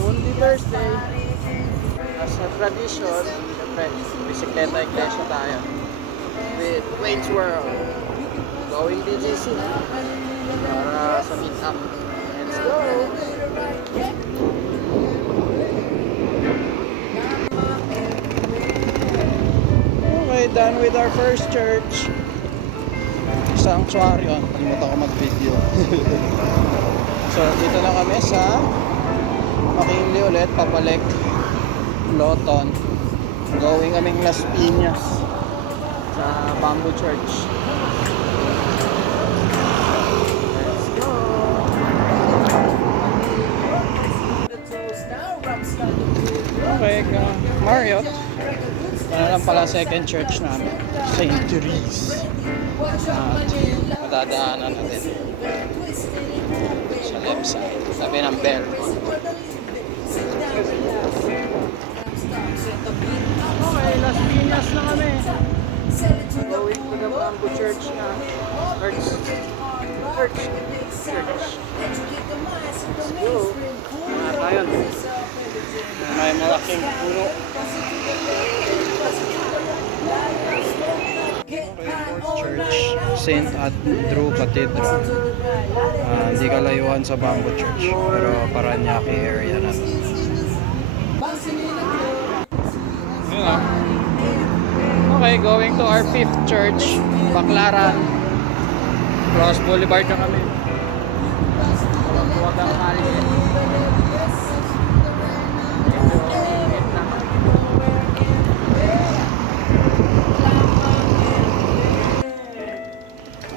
Monday, Thursday. As a tradition, siyempre, bisikleta iglesia tayo. With Wayne's World. Going DGC. Para sa meet up. Let's go! Okay, done with our first church. Sanctuary. Kalimutan ko mag-video. So, dito na kami sa McKinley ulit, papalik Loton. Going kaming Las Piñas sa Bamboo Church. Let's go! Okay, Marriott. Ano lang pala second church namin, St. Therese. Madadaanan natin sa left side, sabi ng bell. Okay, Las Piñas na kami. Going to the Bamboo Church na Church. Let's go. Mga tayo. May malaking puno. Church, St. Andrew Cathedral. Hindi kalayuan sa Bamboo Church, pero Paranaque area na. Yun lang. Okay, going to our 5th church, Baclaran. Cross Boulevard na kami. Huwag ang halin.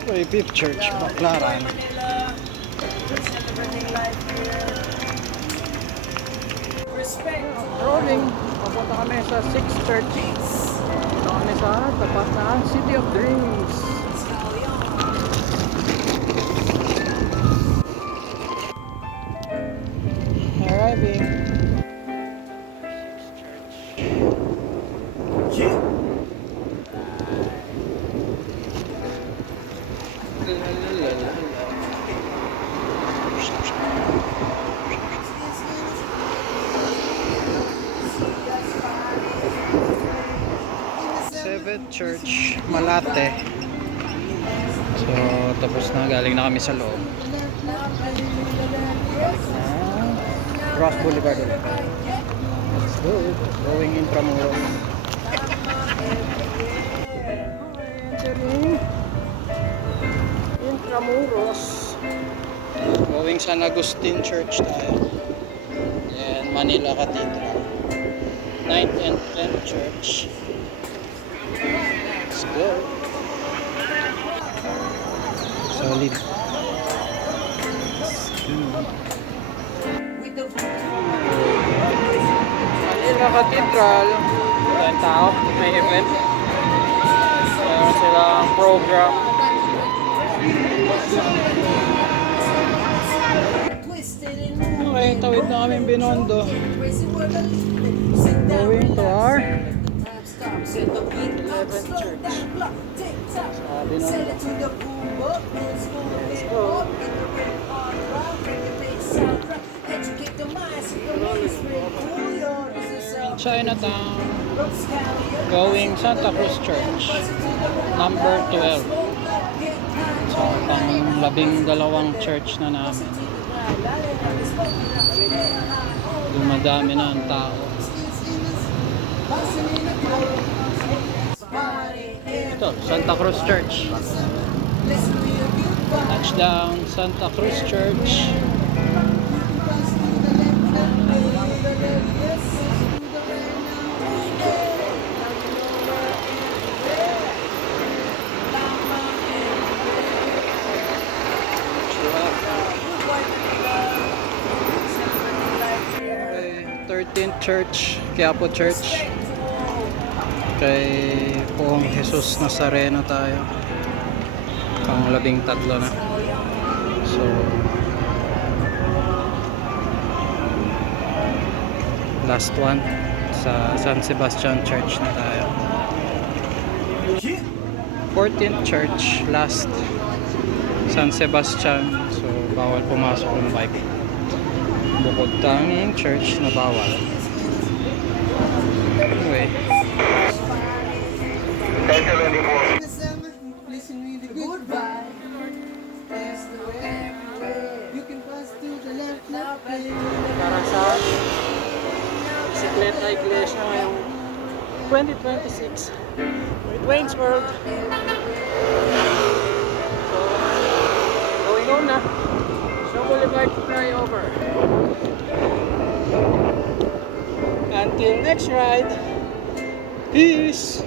Okay, 5th church, Baclaran. Rolling, papunta kami sa 6th church. Dito kami sa tapat na City of Dreams. Arriving. Church, Malate. So, tapos na, galing na kami sa loob. Cross Boulevard ulit. Let's go. Going Intramuros. Entering Intramuros. Going San Agustin Church tayo. And Manila Cathedral. 9th and 10th Church. Let's go. Solid. Let's go. Manila Cathedral. Maraming tao. May event. Meron silang program. Okay, tawid na kami Binondo. Going to our 11th church sa Binondo. Let's go. Chinatown. Going Santa Cruz Church number 12. So pang 12 church na namin. Dumadami na ang tao. Ito, Santa Cruz Church. Touchdown, Santa Cruz Church. Okay, 13th Church, Quiapo Church. Kay Poong Jesus Nazareno tayo. Pang 13 na. So last one sa San Sebastian Church na tayo. 14th Church, last San Sebastian. So bawal pumasok ng bike. Bukod tanging church na bawal. Anyway. Goodbye. There's the way you can pass to the left, Para sa Bicicleta Iglesia ngayong 2026 with Wayne's World. So, going on na. Shaw Boulevard flyover. Until next ride. Peace!